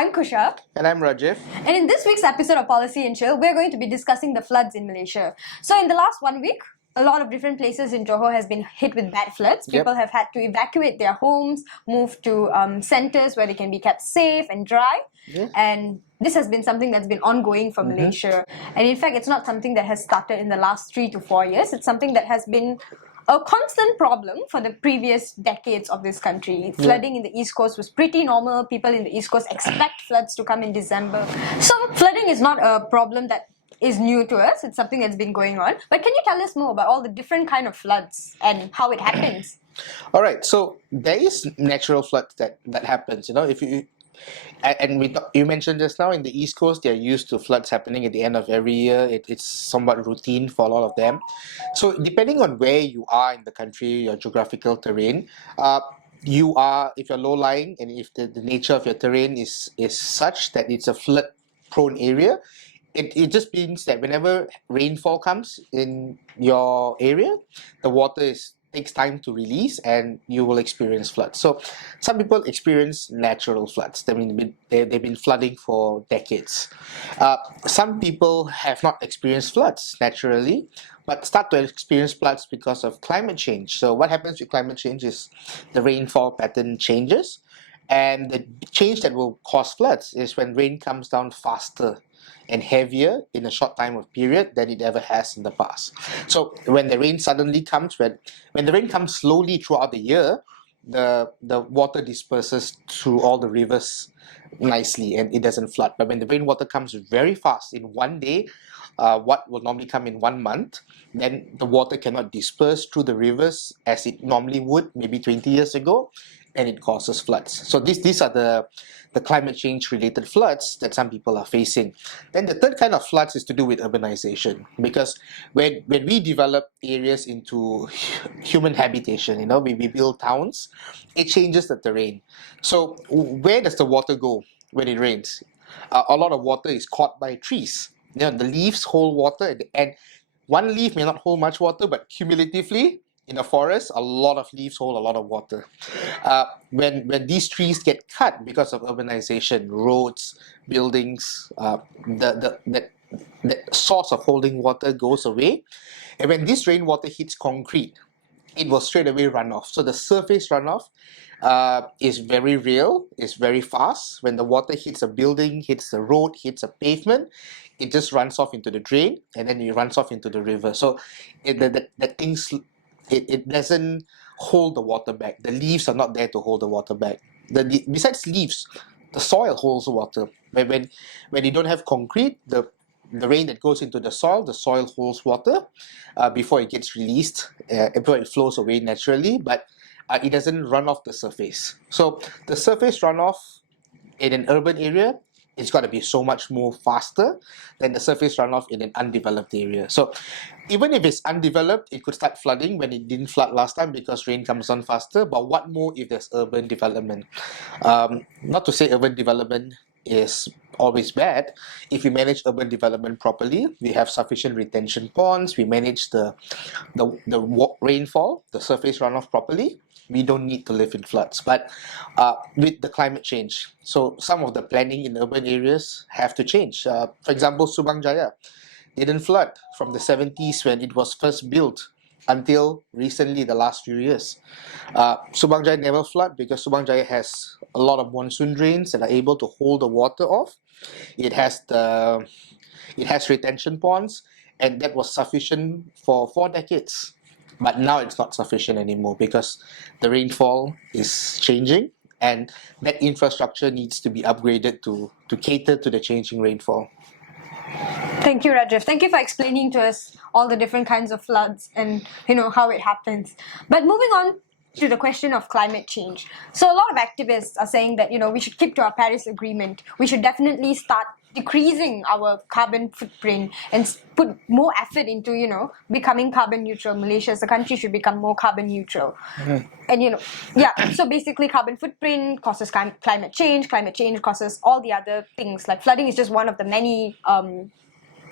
I'm Kusha. And I'm Rajiv. And in this week's episode of Policy and Chill, we're going to be discussing the floods in Malaysia. So in the last 1 week, a lot of different places in Johor has been hit with bad floods. People have had to evacuate their homes, move to centres where they can be kept safe and dry. And this has been something that's been ongoing for Malaysia. And in fact, it's not something that has started in the last 3 to 4 years. It's something that has been a constant problem for the previous decades of this country. Flooding in the East Coast was pretty normal. People in the East Coast expect floods to come in December. So flooding is not a problem that is new to us. It's something that's been going on. But can you tell us more about all the different kind of floods and how it happens? All right, so there is natural floods that happens. If you you mentioned just now in the East Coast, they're used to floods happening at the end of every year. It's somewhat routine for a lot of them. So depending on where you are in the country, your geographical terrain, if you're low-lying and if the nature of your terrain is such that it's a flood-prone area, it just means that whenever rainfall comes in your area, the water takes time to release and you will experience floods. So some people experience natural floods. I mean, they've been flooding for decades. Some people have not experienced floods naturally, but start to experience floods because of climate change. So what happens with climate change is the rainfall pattern changes, and the change that will cause floods is when rain comes down faster and heavier in a short time of period than it ever has in the past. So when the rain suddenly comes, when the rain comes slowly throughout the year, the water disperses through all the rivers nicely and it doesn't flood. But when the rainwater comes very fast in one day, what will normally come in 1 month, then the water cannot disperse through the rivers as it normally would maybe 20 years ago, and it causes floods. So these are the climate change related floods that some people are facing. Then the third kind of floods is to do with urbanization, because when we develop areas into human habitation, we build towns, it changes the terrain. So where does the water go when it rains? A lot of water is caught by trees. The leaves hold water, and one leaf may not hold much water, but cumulatively in a forest, a lot of leaves hold a lot of water. When these trees get cut because of urbanization, roads, buildings, the source of holding water goes away. And when this rainwater hits concrete, it will straight away run off. So the surface runoff is very real, is very fast. When the water hits a building, hits the road, hits a pavement, it just runs off into the drain, and then it runs off into the river. So it doesn't hold the water back. The leaves are not there to hold the water back. Besides leaves, the soil holds the water. When you don't have concrete, the rain that goes into the soil holds water before it gets released, before it flows away naturally, but it doesn't run off the surface. So the surface runoff in an urban area, it's got to be so much more faster than the surface runoff in an undeveloped area. So even if it's undeveloped, it could start flooding when it didn't flood last time because rain comes on faster. But what more if there's urban development? Not to say urban development is always bad. If we manage urban development properly, we have sufficient retention ponds, we manage the rainfall, the surface runoff properly, we don't need to live in floods. But with the climate change, so some of the planning in urban areas have to change. For example, Subang Jaya didn't flood from the 70s when it was first built until recently, the last few years. Subang Jaya never flood because Subang Jaya has a lot of monsoon drains that are able to hold the water off. It has retention ponds, and that was sufficient for 4 decades. But now it's not sufficient anymore because the rainfall is changing, and that infrastructure needs to be upgraded to cater to the changing rainfall. Thank you, Rajiv. Thank you for explaining to us all the different kinds of floods and how it happens. But moving on to the question of climate change. So a lot of activists are saying that we should keep to our Paris Agreement. We should definitely start decreasing our carbon footprint and put more effort into becoming carbon neutral. Malaysia as a country should become more carbon neutral. And so basically carbon footprint causes climate change causes all the other things. Like flooding is just one of the many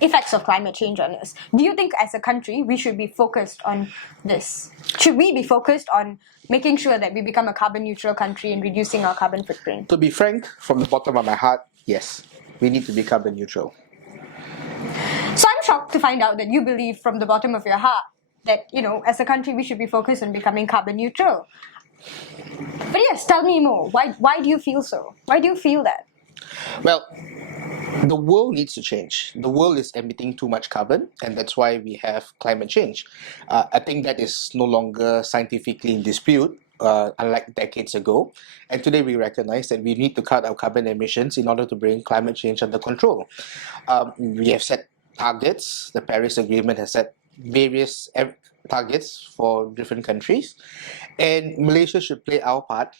effects of climate change on us. Do you think as a country we should be focused on this? Should we be focused on making sure that we become a carbon neutral country and reducing our carbon footprint? To be frank, from the bottom of my heart, yes, we need to be carbon neutral. So I'm shocked to find out that you believe from the bottom of your heart that, as a country we should be focused on becoming carbon neutral. But yes, tell me more. Why do you feel so? Why do you feel that? Well, the world needs to change. The world is emitting too much carbon, and that's why we have climate change. I think that is no longer scientifically in dispute, unlike decades ago. And today we recognize that we need to cut our carbon emissions in order to bring climate change under control. We have set targets. The Paris Agreement has set various targets for different countries, and Malaysia should play our part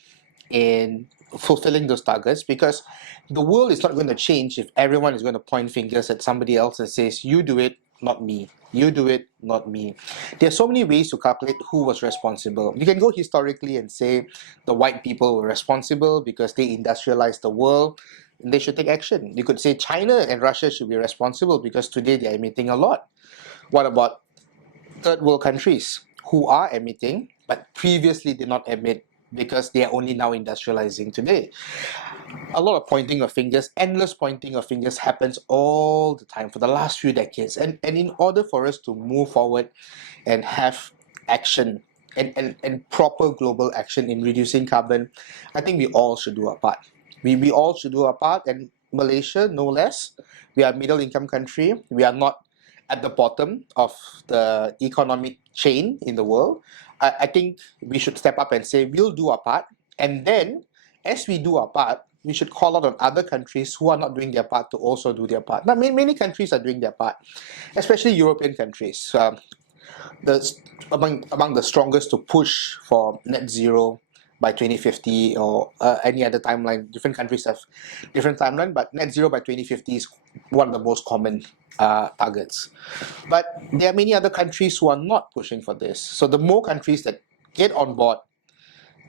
in fulfilling those targets, because the world is not going to change if everyone is going to point fingers at somebody else and says, you do it, not me. You do it, not me. There are so many ways to calculate who was responsible. You can go historically and say the white people were responsible because they industrialized the world. They should take action. You could say China and Russia should be responsible because today they are emitting a lot. What about third world countries who are emitting but previously did not emit because they are only now industrializing today? A lot of pointing of fingers, endless pointing of fingers happens all the time for the last few decades. And in order for us to move forward and have action and proper global action in reducing carbon, I think we all should do our part. We all should do our part, and Malaysia no less. We are a middle income country. We are not at the bottom of the economic chain in the world. I think we should step up and say we'll do our part, and then as we do our part, we should call out on other countries who are not doing their part to also do their part. Now, many countries are doing their part, especially European countries. Among the strongest to push for net zero by 2050 or any other timeline. Different countries have different timeline, but net zero by 2050 is one of the most common targets. But there are many other countries who are not pushing for this. So the more countries that get on board,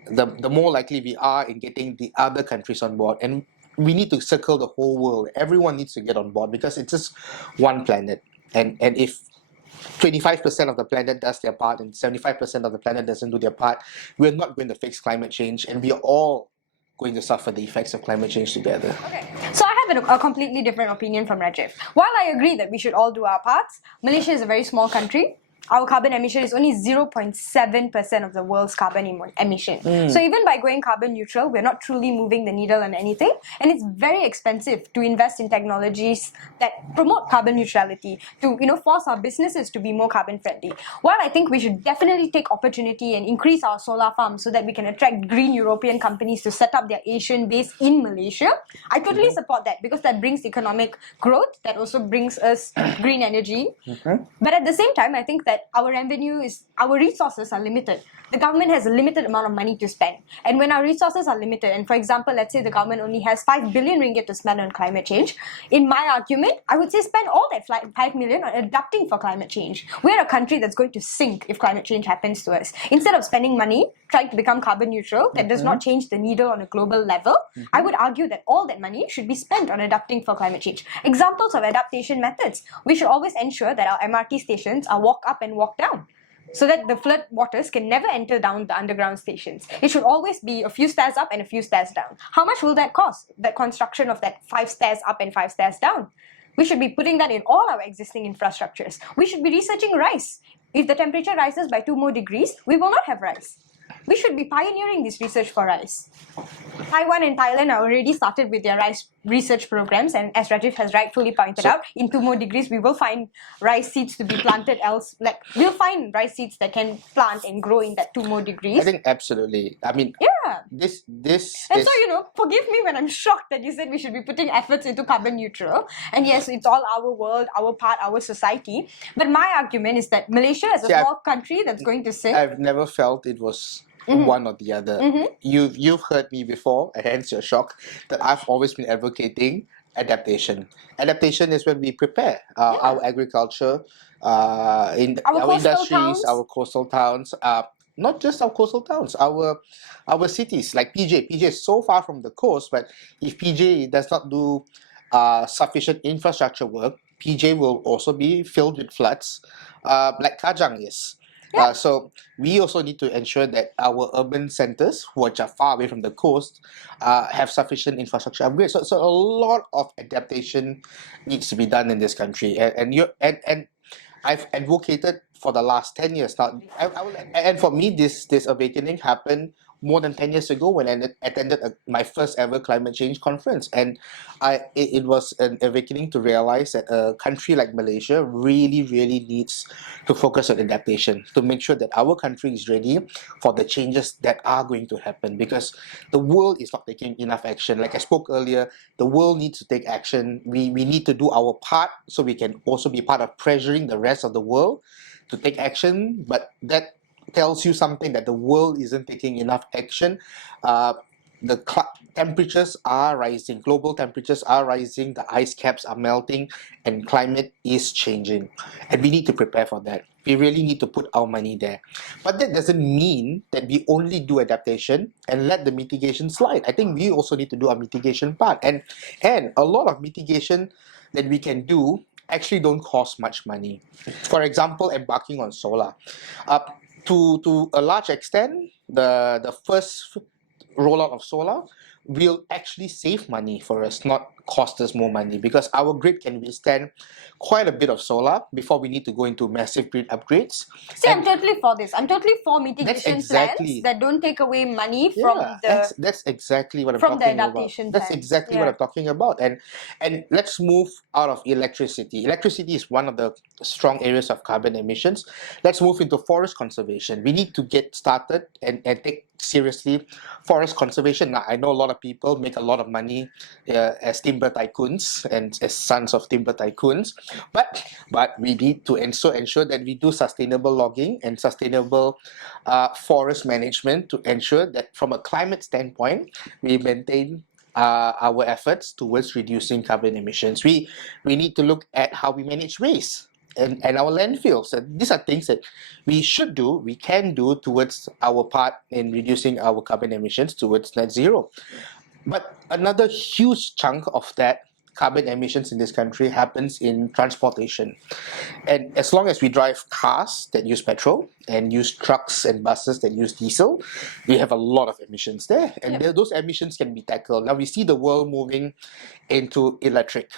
the more likely we are in getting the other countries on board. And we need to circle the whole world. Everyone needs to get on board because it's just one planet. And if 25% of the planet does their part and 75% of the planet doesn't do their part, we're not going to fix climate change, and we are all going to suffer the effects of climate change together. Okay, so I have a completely different opinion from Rajiv. While I agree that we should all do our parts, Malaysia is a very small country. Our carbon emission is only 0.7% of the world's carbon emission. So even by going carbon neutral, we're not truly moving the needle on anything. And it's very expensive to invest in technologies that promote carbon neutrality, to force our businesses to be more carbon friendly. While I think we should definitely take opportunity and increase our solar farms so that we can attract green European companies to set up their Asian base in Malaysia, I totally support that, because that brings economic growth, that also brings us green energy. But at the same time, I think that our resources are limited. The government has a limited amount of money to spend. And when our resources are limited, and for example, let's say the government only has 5 billion ringgit to spend on climate change, in my argument, I would say spend all that 5 million on adapting for climate change. We're a country that's going to sink if climate change happens to us. Instead of spending money trying to become carbon neutral, that does not change the needle on a global level, I would argue that all that money should be spent on adapting for climate change. Examples of adaptation methods. We should always ensure that our MRT stations are walk up and walk down, so that the flood waters can never enter down the underground stations. It should always be a few stairs up and a few stairs down. How much will that cost? The construction of that 5 stairs up and 5 stairs down. We should be putting that in all our existing infrastructures. We should be researching rice. If the temperature rises by 2 more degrees, we will not have rice. We should be pioneering this research for rice. Taiwan and Thailand are already started with their rice research programs, and as Rajiv has rightfully pointed out, in 2 more degrees we will find rice seeds to be planted else. Like, we'll find rice seeds that can plant and grow in that 2 more degrees. I think absolutely. I mean, this and is... so, forgive me when I'm shocked that you said we should be putting efforts into carbon neutral. And yes, it's all our world, our part, our society. But my argument is that Malaysia is a small country that's going to sink. I've never felt it was one or the other. You've heard me before, and hence your shock, that I've always been advocating adaptation. Adaptation is when we prepare our agriculture, in our industries, towns. our coastal towns, not just our coastal towns, our cities, like PJ. PJ is so far from the coast, but if PJ does not do sufficient infrastructure work, PJ will also be filled with floods, like Kajang is. Yeah. So we also need to ensure that our urban centers, which are far away from the coast, have sufficient infrastructure upgrades. So a lot of adaptation needs to be done in this country, and I've advocated for the last 10 years now. And for me, this awakening happened more than 10 years ago when I attended my first ever climate change conference. And it was an awakening to realize that a country like Malaysia really, really needs to focus on adaptation, to make sure that our country is ready for the changes that are going to happen, because the world is not taking enough action. Like I spoke earlier, the world needs to take action. We need to do our part so we can also be part of pressuring the rest of the world to take action. But that tells you something, that the world isn't taking enough action. The temperatures are rising, global temperatures are rising, the ice caps are melting, and climate is changing. And we need to prepare for that. We really need to put our money there. But that doesn't mean that we only do adaptation and let the mitigation slide. I think we also need to do our mitigation part. And a lot of mitigation that we can do actually don't cost much money. For example, embarking on solar. To a large extent, the first rollout of solar will actually save money for us, not cost us more money, because our grid can withstand quite a bit of solar before we need to go into massive grid upgrades. See, I'm totally for this. I'm totally for mitigation exactly, plans that don't take away money from the that's exactly what I'm from the talking adaptation about. That's plans. exactly what I'm talking about. And let's move out of electricity. Electricity is one of the strong areas of carbon emissions. Let's move into forest conservation. We need to get started and take seriously forest conservation. Now, I know a lot of people make a lot of money as timber tycoons and as sons of timber tycoons, but we need to ensure that we do sustainable logging and sustainable forest management to ensure that from a climate standpoint, we maintain our efforts towards reducing carbon emissions. We need to look at how we manage waste and our landfills. And these are things that we should do, we can do towards our part in reducing our carbon emissions towards net zero. But another huge chunk of that carbon emissions in this country happens in transportation. And as long as we drive cars that use petrol and use trucks and buses that use diesel, we have a lot of emissions there. And those emissions can be tackled. Now we see the world moving into electric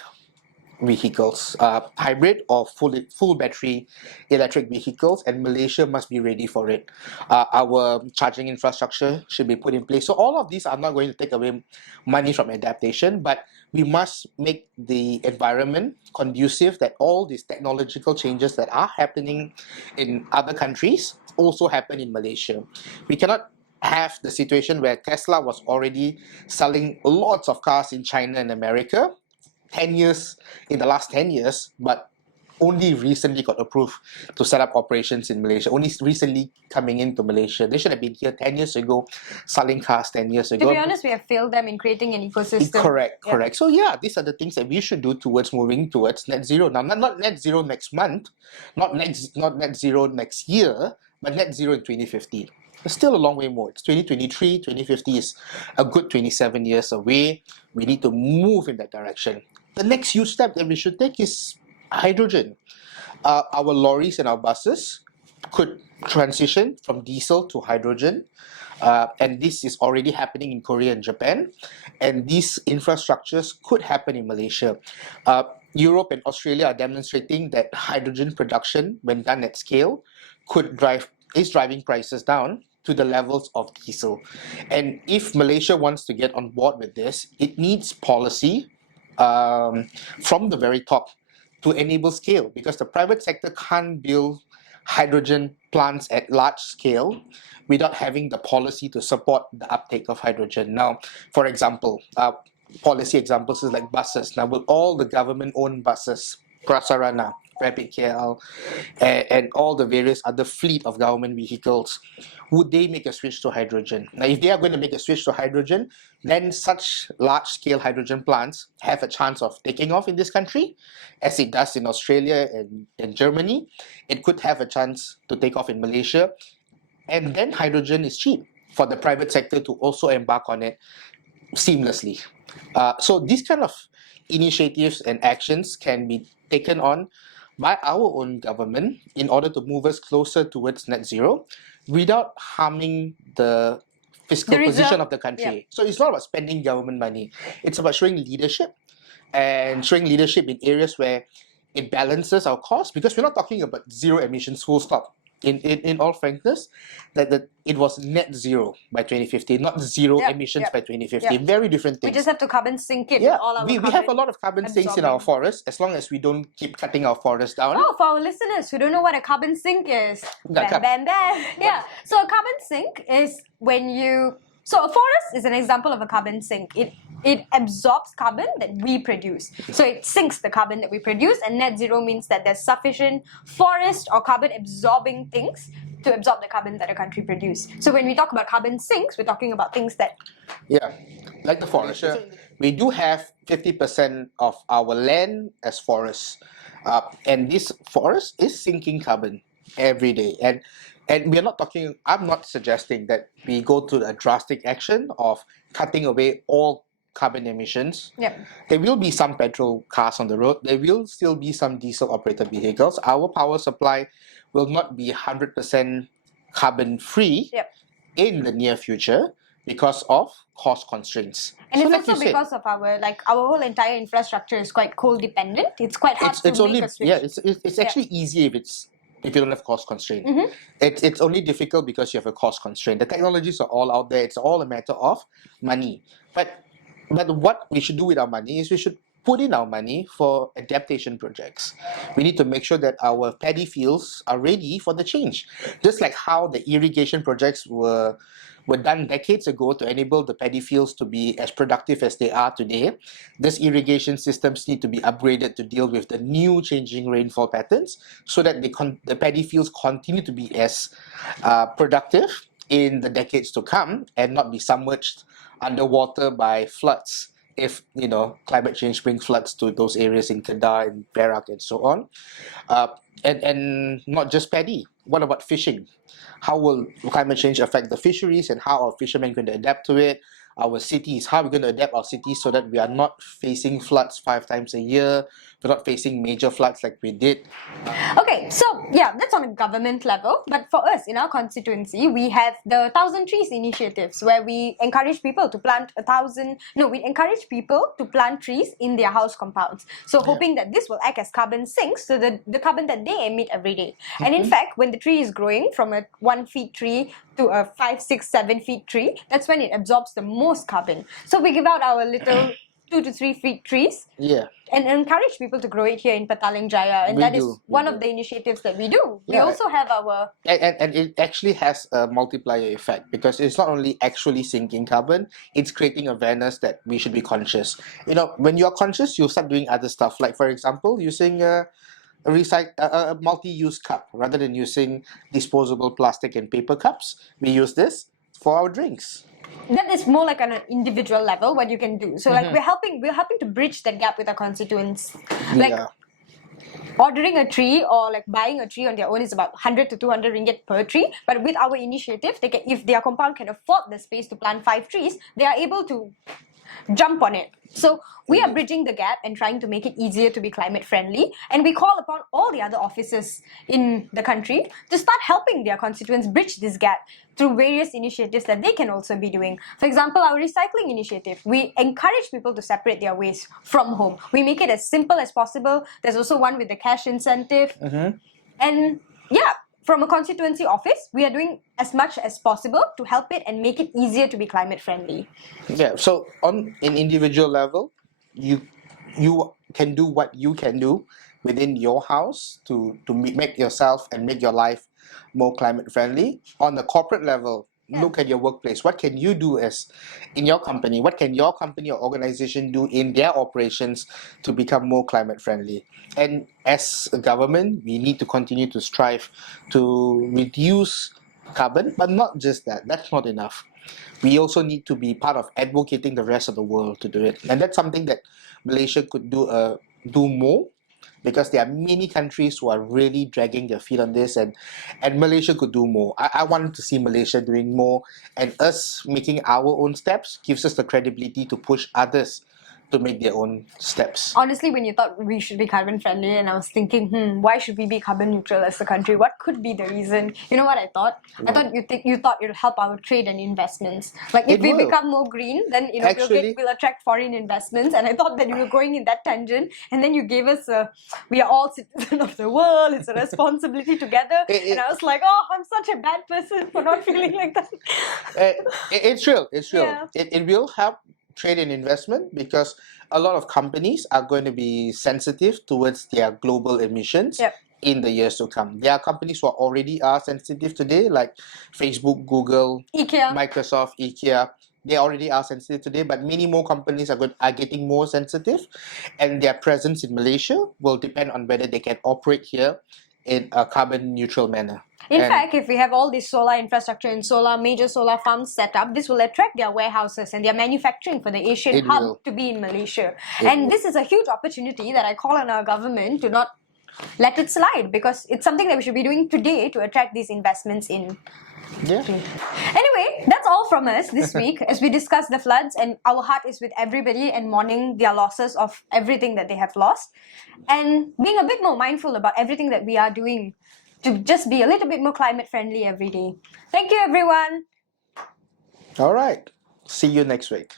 vehicles, hybrid or full battery electric vehicles, and Malaysia must be ready for it. Our charging infrastructure should be put in place. So all of these are not going to take away money from adaptation, but we must make the environment conducive that all these technological changes that are happening in other countries also happen in Malaysia. We cannot have the situation where Tesla was already selling lots of cars in China and America in the last 10 years, but only recently got approved to set up operations in Malaysia, only recently coming into Malaysia. They should have been here 10 years ago, selling cars 10 years ago. To be honest, we have failed them in creating an ecosystem. Correct. So these are the things that we should do towards moving towards net zero. Now, not net zero next month, not net zero next year, but net zero in 2050. It's still a long way more. It's 2023, 2050 is a good 27 years away. We need to move in that direction. The next huge step that we should take is hydrogen. Our lorries and our buses could transition from diesel to hydrogen. And this is already happening in Korea and Japan. And these infrastructures could happen in Malaysia. Europe and Australia are demonstrating that hydrogen production, when done at scale, is driving prices down to the levels of diesel. And if Malaysia wants to get on board with this, it needs policy from the very top to enable scale, because the private sector can't build hydrogen plants at large scale without having the policy to support the uptake of hydrogen. Now, for example, policy examples is like buses. Now, will all the government-owned buses, Prasarana, Rapid KL, and all the various other fleet of government vehicles, would they make a switch to hydrogen? Now, if they are going to make a switch to hydrogen, then such large-scale hydrogen plants have a chance of taking off in this country, as it does in Australia and Germany. It could have a chance to take off in Malaysia, and then hydrogen is cheap for the private sector to also embark on it seamlessly. So these kind of initiatives and actions can be taken on by our own government in order to move us closer towards net zero without harming the fiscal The position result- of the country. yeah. So it's not about spending government money. It's about showing leadership and showing leadership in areas where it balances our costs, because we're not talking about zero emissions full stop. In all frankness, that it was net zero by 2050, not zero Yep, emissions yep, by 2050. yep. Very different We things. just have to carbon sink it Yeah, with all our we have a carbon lot of carbon sinks in our absorbing. forests, as long as we don't keep cutting our forests down. Oh, for our listeners who don't know what a carbon sink is, Yeah, bam, bam, bam. Yeah. So a carbon sink is when you. So a forest is an example of a carbon sink. It absorbs carbon that we produce. So it sinks the carbon that we produce, and net zero means that there's sufficient forest or carbon absorbing things to absorb the carbon that a country produces. So when we talk about carbon sinks, we're talking about things that Yeah, like the forest. We do have 50% of our land as forests, and this forest is sinking carbon every day. And we're not talking. I'm not suggesting that we go to a drastic action of cutting away all carbon emissions. yeah. There will be some petrol cars on the road. There will still be some diesel operated vehicles. Our power supply will not be 100% carbon free Yep. in the near future because of cost constraints. And So it's like also you said, because of our whole entire infrastructure is quite coal dependent. It's quite hard it's to only make a switch. yeah it's actually easy if you don't have cost constraint. Mm-hmm. It's only difficult because you have a cost constraint. The technologies are all out there. It's all a matter of money. But what we should do with our money is we should put in our money for adaptation projects. We need to make sure that our paddy fields are ready for the change. Just like how the irrigation projects were done decades ago to enable the paddy fields to be as productive as they are today. These irrigation systems need to be upgraded to deal with the new changing rainfall patterns so that the paddy fields continue to be as productive in the decades to come and not be submerged underwater by floods if climate change brings floods to those areas in Kedah and Perak and so on. And not just paddy. What about fishing? How will climate change affect the fisheries, and how are fishermen going to adapt to it? Our cities, how are we going to adapt our cities so that we are not facing floods 5 times a year? We're not facing major floods like we did. Okay, so yeah, that's on a government level. But for us, in our constituency, we have the 1,000 Trees initiatives where we encourage people to plant we encourage people to plant trees in their house compounds. So hoping that this will act as carbon sinks to the carbon that they emit every day. And in fact, when the tree is growing from a 1 feet tree to a 5, 6, 7 feet tree, that's when it absorbs the most carbon. So we give out our little 2 to 3 feet trees. Yeah. And encourage people to grow it here in Petaling Jaya, and that is one of the initiatives that we do. We also have our and it actually has a multiplier effect, because it's not only actually sinking carbon, it's creating awareness that we should be conscious. When you're conscious, you'll start doing other stuff, like for example using a multi-use cup rather than using disposable plastic and paper cups. We use this for our drinks. That is more like on an individual level what you can do. So like we're helping to bridge that gap with our constituents. Like ordering a tree or like buying a tree on their own is about 100 to 200 ringgit per tree. But with our initiative, if their compound can afford the space to plant 5 trees, they are able to jump on it. So we are bridging the gap and trying to make it easier to be climate friendly, and we call upon all the other offices in the country to start helping their constituents bridge this gap through various initiatives that they can also be doing. For example, our recycling initiative, we encourage people to separate their waste from home. We make it as simple as possible. There's also one with the cash incentive. And yeah, from a constituency office, we are doing as much as possible to help it and make it easier to be climate friendly. Yeah, so on an individual level, you can do what you can do within your house to make yourself and make your life more climate friendly. On the corporate level, look at your workplace. What can you do as in your company? What can your company or organization do in their operations to become more climate friendly? And as a government, we need to continue to strive to reduce carbon, but not just that. That's not enough. We also need to be part of advocating the rest of the world to do it. And that's something that Malaysia could do more, because there are many countries who are really dragging their feet on this, and Malaysia could do more. I want to see Malaysia doing more, and us making our own steps gives us the credibility to push others to make their own steps. Honestly, when you thought we should be carbon friendly, and I was thinking, why should we be carbon neutral as a country? What could be the reason? You know what I thought? I thought you thought it'll help our trade and investments. Like if It we will. become more green, then Actually- we'll attract foreign investments. And I thought that we were going in that tangent, and then you gave us we are all citizens of the world. It's a responsibility together. And I was like, oh, I'm such a bad person for not feeling like that. It's real. It's real. Yeah. It will help trade and investment because a lot of companies are going to be sensitive towards their global emissions Yep. in the years to come. There are companies who already are sensitive today, like Facebook, Google, IKEA. Microsoft, IKEA. They already are sensitive today, but many more companies are getting more sensitive, and their presence in Malaysia will depend on whether they can operate here in a carbon neutral manner. In And- fact, if we have all this solar infrastructure and major solar farms set up, this will attract their warehouses and their manufacturing for the Asian It hub will. to be in Malaysia. It And will. this is a huge opportunity that I call on our government to not let it slide, because it's something that we should be doing today to attract these investments in. Yeah. Anyway, that's all from us this week as we discuss the floods, and our heart is with everybody and mourning their losses of everything that they have lost, and being a bit more mindful about everything that we are doing to just be a little bit more climate friendly every day. Thank you, everyone. All right. See you next week.